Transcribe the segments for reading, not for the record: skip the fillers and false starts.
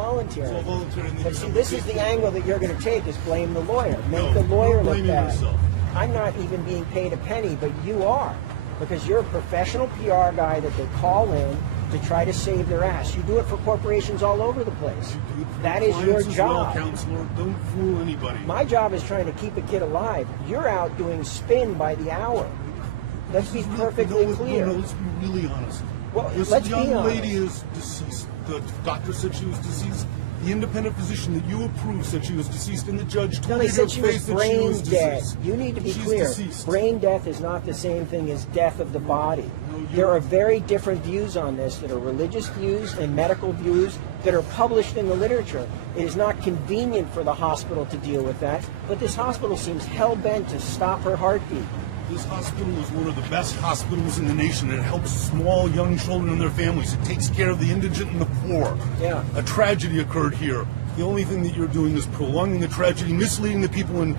voluntary. It's all voluntary. But see, this is the angle that you're going to take, is blame the lawyer. Make No, the lawyer you're look blaming bad. yourself. I'm not even being paid a penny, but you are. Because you're a professional PR guy that they call in to try to save their ass. You do it for corporations all over the place. You do it for That is your clients as well, job. counselor. Don't fool anybody. My job is trying to keep a kid alive. You're out doing spin by the hour. Let's be perfectly clear. No, let's be really honest. Well, this let's be young honest. lady is deceased. The doctor said she was deceased. The independent physician that you approved said she was deceased, and the judge told No, they her said to she face was that she brain was dead. deceased. You need to be She's clear. deceased. Brain death is not the same thing as death of the body. No, There are very different views on this that are religious views and medical views that are published in the literature. It is not convenient for the hospital to deal with that, but this hospital seems hell-bent to stop her heartbeat. This hospital is one of the best hospitals in the nation. It helps small, young children and their families. It takes care of the indigent and the poor. Yeah. A tragedy occurred here. The only thing that you're doing is prolonging the tragedy, misleading the people, and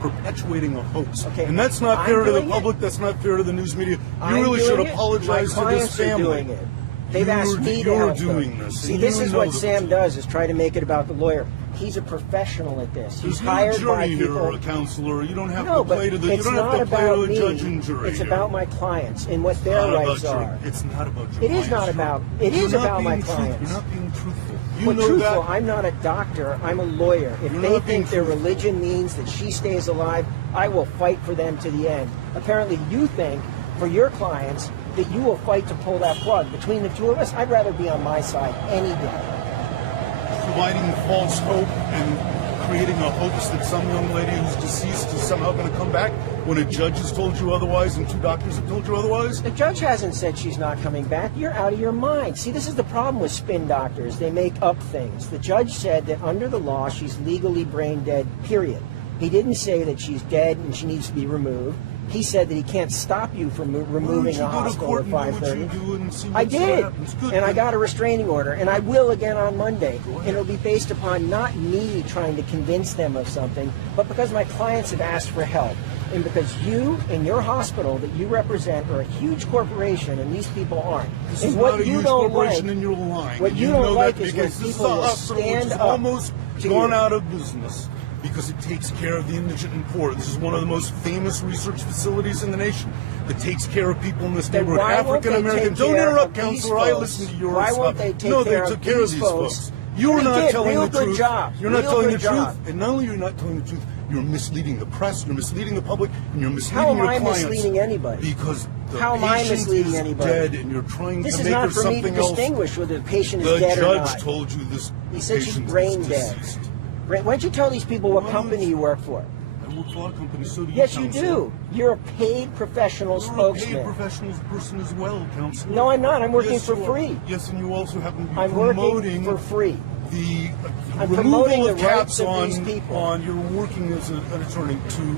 perpetuating a hoax. Okay, And that's not I'm fair to the doing it. public. That's not fair to the news media. You I'm really doing should it. apologize My to this clients are family. doing it. They've asked me to You're help doing them. this. See, and this you is know what that. Sam does, is try to make it about the lawyer. He's a professional at this. He's There's no hired by jury people. here, a counselor. You don't have No, to but play to the. You it's don't not have to play about to a me. judge and jury. It's here. about my clients and what their Not about rights your- are. It's not about your It is clients. not You're- about. It you're is not about my being clients. You're not being truthful. You Well, know truthful, that. I'm not a doctor. I'm a lawyer. If You're they not being think their truthful. religion means that she stays alive, I will fight for them to the end. Apparently, you think for your clients that you will fight to pull that plug. Between the two of us, I'd rather be on my side any day. Providing false hope and creating a hoax that some young lady who's deceased is somehow going to come back when a judge has told you otherwise and two doctors have told you otherwise? The judge hasn't said she's not coming back. You're out of your mind. See, this is the problem with spin doctors. They make up things. The judge said that under the law, she's legally brain dead, period. He didn't say that she's dead and she needs to be removed. He said that he can't stop you from removing a hospital at 5:30. I did, and I got a restraining order, and I will again on Monday. And it'll be based upon not me trying to convince them of something, but because my clients have asked for help. And because you and your hospital that you represent are a huge corporation and these people aren't. This and is what not a you huge don't corporation like, and you're lying. what you know don't like that is when because this is people a will hospital which stand is up almost to gone you. out of business because it takes care of the indigent and poor. This is one of the most famous research facilities in the nation that takes care of people in this Then neighborhood. why won't they African American. take Don't care interrupt, of these counselor. I folks? listen to your Why stuff. won't they take no, care they of took care of these these folks? folks. You are They not did. telling Real the good truth. job. You're not Real telling good the truth. job. And not only are you not telling the truth, you're misleading the press, you're misleading the public, and you're misleading How am your I clients. misleading anybody? Because the How am I patient misleading is anybody? dead, and you're trying This to is make her not for me to something else. distinguish whether the patient is The dead or judge not. told you this He said she's patient brain is dead. deceased. Why don't you tell these people what company you work for? I work for a lot of companies, so do you, Yes, you counselor. do. You're a paid professional You're a spokesman. paid professional person as well, counselor. No, I'm not. I'm working Yes, for you are. free. Yes, and you also happen to be I'm promoting working for free. the I'm removal promoting of the caps rights of on, these people. on you're working as an attorney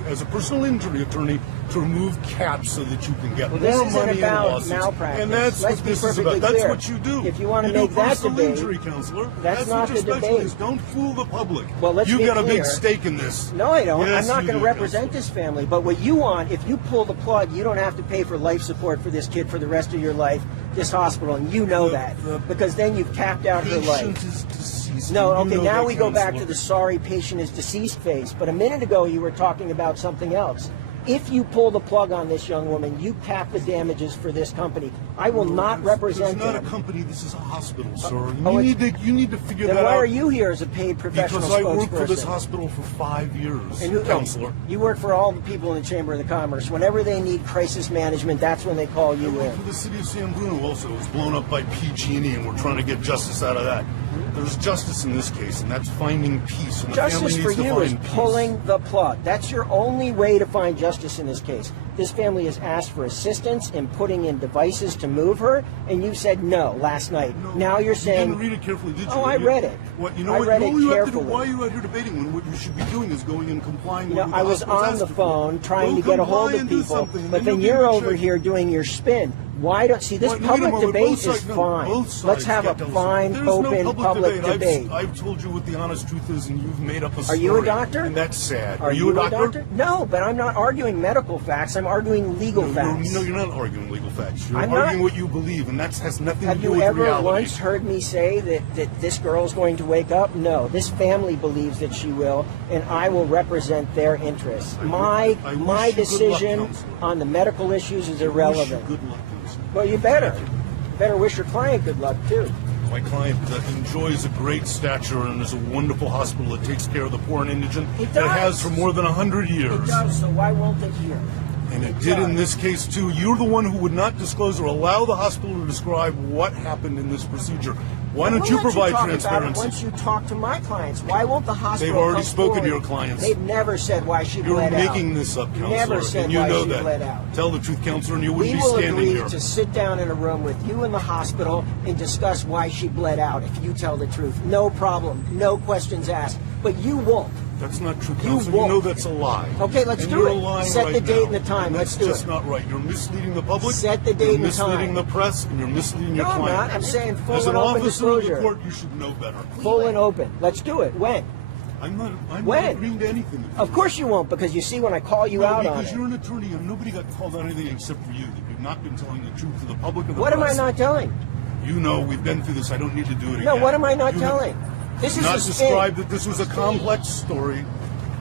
as a personal injury attorney to remove caps so that you can get Well, this more isn't money in about lawsuits. malpractice. And that's Let's what be this is perfectly about. That's clear. what you do. If you want to do make that personal debate, injury, counselor. that's not what your the specialty debate. is. Don't fool the public. Well, let's you be got a big clear. stake in this. No, I don't. Yes, I'm not you going to do, represent this family. But what you want, if you pull the plug, you don't have to pay for life support for this kid for the rest of your life, this hospital, and you know that. Because then you've capped out her life. Patient is deceased. No, and you okay, know now that, we go back to counselor. the sorry patient is deceased phase. But a minute ago, you were talking about something else. If you pull the plug on this young woman, you cap the damages for this company. I will not represent It's not them. a company. This is a hospital, sir. oh, You need to figure Then that why out. are you here as a paid professional Because I spokesperson? worked for this hospital for 5 years, And who, counselor. You work for all the people in the Chamber of the Commerce. Whenever they need crisis management, that's when they call I you worked in. for the city of San Bruno also. It was blown up by PG&E, and we're trying to get justice out of that. There's justice in this case, and that's finding peace. And the Justice family for needs to you is find peace. pulling the plug. That's your only way to find justice in this case. This family has asked for assistance in putting in devices to move her, and you said no last night. No, now you're saying... You didn't read it carefully, did you? Oh, I read it. What, you know I what? read you it know what you have to do? carefully. Why are you out here debating when what you should be doing is going and complying You know, with I the was hospital's on the asked phone for? trying to Go get a hold comply of and do people, something, and but then then you'll you're get over checked. here doing your spin. Why don't... See, this Well, no, public no, no, debate both is sides- no, fine. both sides Let's have a get those. fine, There's no open public debate. I've told you what the honest truth is, and you've made up a Are story. you a doctor? And that's sad. Are you a doctor? No, but I'm not arguing medical facts. I'm arguing legal facts. No, you're not arguing legal medical facts. You're I'm arguing not. what you believe, and that has nothing Have to do you with ever reality. once heard me say that this girl's going to wake up? No. This family believes that she will, and I will represent their interests. My I wish you good luck, decision Counselor. on the medical issues is I wish you irrelevant. good luck, Counselor. Well, you better. Better wish your client good luck, too. My client enjoys a great stature and is a wonderful hospital that takes care of the poor and indigent. It That does. has for more than 100 years. It does, so why won't it here? And it did in this case too. You're the one who would not disclose or allow the hospital to describe what happened in this procedure. Why don't you provide transparency? Once you talk to my clients, why won't the hospital? They've already come spoken to forward? your clients. They've never said why she You're bled out. making this up, Counselor, Never said and you why know she that. bled out. Tell the truth, Counselor, and you We wouldn't be will standing agree here. to sit down in a room with you in the hospital and discuss why she bled out if you tell the truth. No problem. No questions asked. But you won't. That's not true, You Counselor. You know won't. that's a lie. Okay, let's and do you're it. lying Set right the date now. and the time. And Let's that's do just it. not right. You're misleading the public. Set the date You're and the time. misleading the press, and you're misleading your No, I'm client. not. I'm saying full As and an open officer of disclosure. the court, you should know better. Full and open. Let's do it. When? I'm not When? agreeing to anything. Of course you won't, because you see when I call you No, out on because it. you're an attorney and nobody got called out anything except for you. That you've not been telling the truth to the public or the What am I press. not telling? You know, we've been through this. I don't need to do it again. No, what am I not You telling? This is not a spin. described that this was a complex story,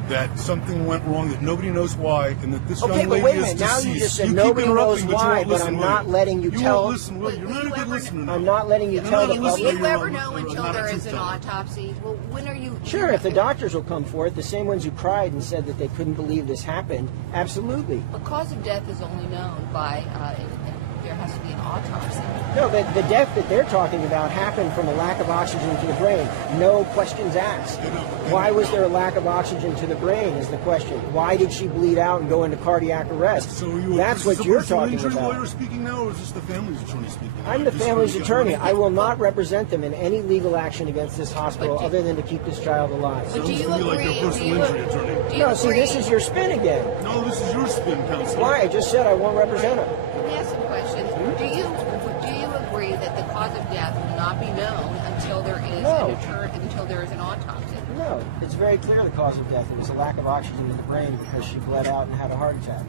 that something went wrong, that nobody knows why, and that this Okay, young but lady wait a is minute. Now deceased. you just said keep nobody knows interrupting, but you why, won't but listen, I'm will not you? letting you You tell. won't listen, will you? You're not a good listener now. I'm not letting you You're tell not the a Will public. listener. you You're ever not- know you're until not a there truth is an teller. autopsy? Well, when are you? Sure, if the doctors will come forth, the same ones who cried and said that they couldn't believe this happened, absolutely. The cause of death is only known by there has to be an autopsy. No, the death that they're talking about happened from a lack of oxygen to the brain. No questions asked. Why was there a lack of oxygen to the brain is the question. Why did she bleed out and go into cardiac arrest? So are you That's is what this you're the personal talking injury about. lawyer speaking now, or is this the family's attorney speaking now? I'm the Just family's so we get attorney. right. I will not represent them in any legal action against this hospital But do- other than to keep this child alive. But do Sounds you to me like agree? you're a personal injury attorney. Do you No, see, this agree- is your spin again. No, this is your spin, Counselor. Why? I just said I won't represent him. Let me ask some questions. Do you agree that the cause of death will not be known until there is No. until there is an autopsy? No, it's very clear the cause of death. It was a lack of oxygen in the brain because she bled out and had a heart attack.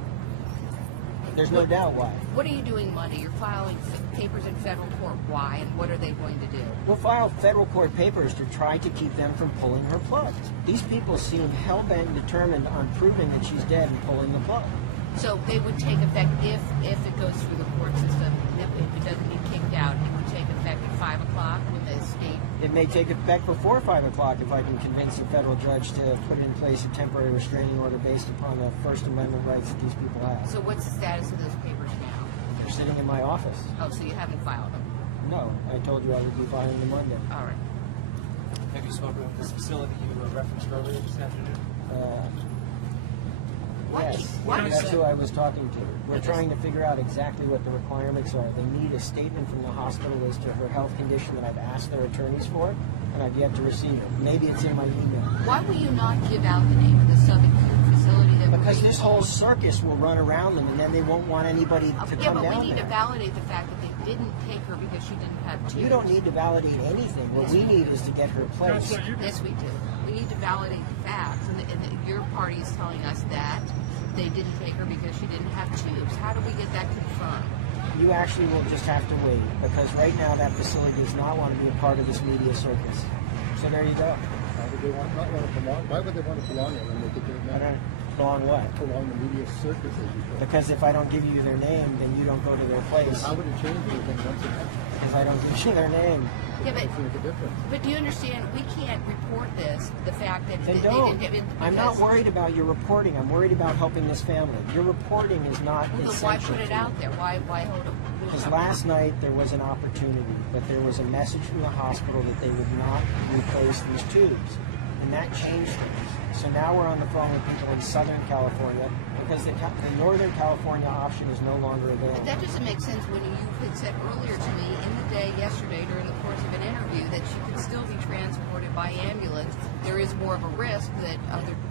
There's no doubt why. What are you doing Monday? You're filing papers in federal court. Why? And what are they going to do? We'll file federal court papers to try to keep them from pulling her plug. These people seem hell-bent determined on proving that she's dead and pulling the plug. So they would take effect if it goes through the court system. If it doesn't get kicked out, it would take effect at 5 o'clock with the state. It may take effect before 5 o'clock if I can convince a federal judge to put in place a temporary restraining order based upon the First Amendment rights that these people have. So what's the status of those papers now? They're sitting in my office. Oh, so you haven't filed them. No, I told you I would be filing them Monday. All right. Have you spoken with this facility you referenced earlier this afternoon? Yes, that's who I was talking to. We're trying to figure out exactly what the requirements are. They need a statement from the hospital as to her health condition that I've asked their attorneys for, and I've yet to receive it. Maybe it's in my email. Why will you not give out the name of the subacute facility that Because we're this whole circus will run around them, and then they won't want anybody to yeah, come but down we need there. to validate the fact that they didn't take her because she didn't have tubes. You don't need to validate anything. What we need is to get her placed. Yes, we do. We need to validate the facts, and your party is telling us that they didn't take her because she didn't have tubes. How do we get that confirmed? You actually will just have to wait, because right now that facility does not want to be a part of this media circus. So there you go. Why would they want to belong? Why would they want to belong it when they could do it I now? don't belong what? Prolong the media circus, as you put it. Because if I don't give you their name, then you don't go to their place. How would it change anything once it happens? Because I don't give you their name. Yeah, It makes a difference. but do you understand? We can't report this. The fact that Then they don't. didn't get it. I'm not worried about your reporting. I'm worried about helping this family. Your reporting is not Well, essential. why put it to out me. there? Why hold it? Because last night there was an opportunity, but there was a message from the hospital that they would not replace these tubes. And that changed things. So now we're on the phone with people in Southern California because the Northern California option is no longer But available. that doesn't make sense when you had said earlier to me in the day yesterday during the course of an interview that she could still be transported by ambulance. There is more of a risk that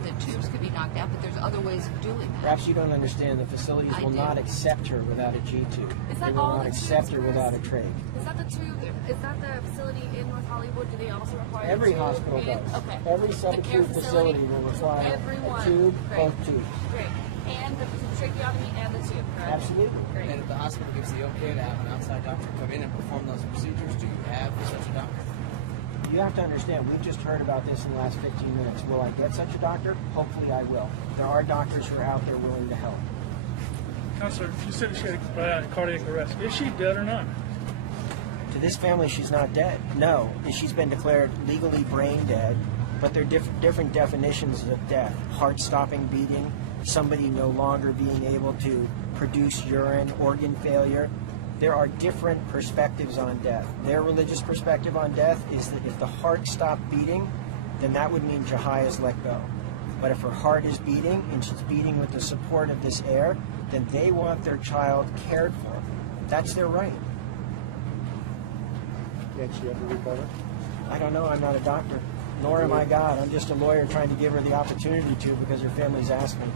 the tubes could be knocked out, but there's other ways of doing that. Perhaps you don't understand the facilities I will do. not accept her without a G tube. Is They that will all not the accept tubes, her Chris? without a trach. Is that the tube? Is that the facility in North Hollywood? Do they also require Every a tube? hospital does. Okay. Every The care subacute facility will require Everyone. a tube, Great. both tubes. Great. and the tracheotomy and the tube, correct? Absolutely. Great. And if the hospital gives the okay to have an outside doctor come in and perform those procedures, do you have such a doctor? You have to understand, we've just heard about this in the last 15 minutes. Will I get such a doctor? Hopefully I will. There are doctors who are out there willing to help. Counselor, you said she had a cardiac arrest. Is she dead or not? To this family, she's not dead. No, she's been declared legally brain dead, but there are different definitions of death. Heart-stopping beating, somebody no longer being able to produce urine, organ failure. There are different perspectives on death. Their religious perspective on death is that if the heart stopped beating, then that would mean Jahi is let go. But if her heart is beating, and she's beating with the support of this air, then they want their child cared for. That's their right. Can't she ever recover? I don't know, I'm not a doctor, nor am I God. I'm just a lawyer trying to give her the opportunity to because her family's asked me.